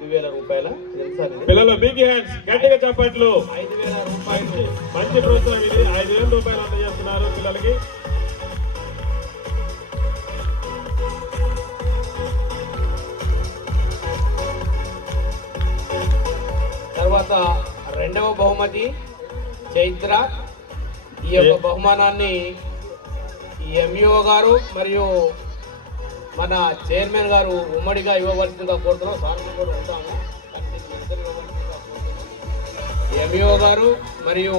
5,000 రూపాయల పిల్లలు big hands గట్టిగా చప్పట్లు. 5,000 రూపాయలు మంచి ప్రోత్సాహం ఇది. 5,000 రూపాయలు అందజేస్తున్నారు పిల్లలకి. తర్వాత రెండవ బహుమతి చైత్ర. ఈ యొక్క బహుమానాన్ని ఎంఈఓ గారు మరియు మన చైర్మన్ గారు ఉమ్మడిగా ఇవ్వవలసిందిగా కోరుతున్నాం. సార్ కూడా ఉంటాము. ఎంఈఓ గారు మరియు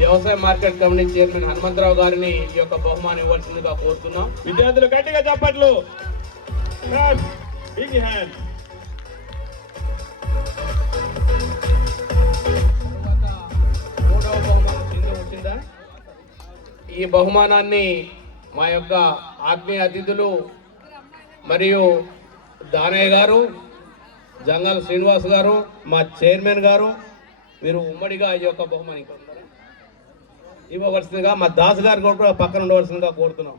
వ్యవసాయ మార్కెట్ కమిటీ చైర్మన్ హనుమంతరావు గారిని ఈ యొక్క బహుమానం ఇవ్వాల్సిందిగా కోరుతున్నాం. విద్యార్థులు గట్టిగా చప్పట్లు. Big hand. మూడవ బహుమానం కింద వచ్చిందా? ఈ బహుమానాన్ని మా యొక్క ఆత్మీయ అతిథులు మరియు దానయ్య గారు, జంగాల శ్రీనివాస్ గారు, మా చైర్మన్ గారు మీరు ఉమ్మడిగా ఈ యొక్క బహుమానం ఇవ్వవలసిందిగా మా దాస్ గారు కూడా పక్కన ఉండవలసిందిగా కోరుతున్నాం.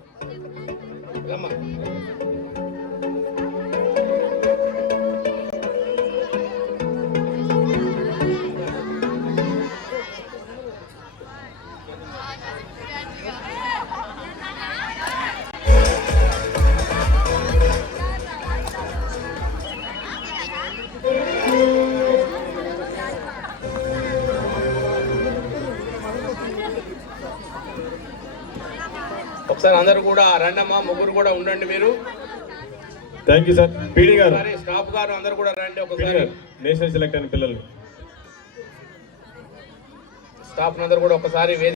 ఒకసారి అందరూ కూడా రండమ్మా, ముగ్గురు కూడా ఉండండి మీరు. Thank you sir. పీడి గారు, స్టాఫ్ గారు అందరూ కూడా రండి. ఒకసారి నేషనల్ సెలెక్ట్ అయిన పిల్లలు స్టాఫ్ అందరూ కూడా ఒకసారి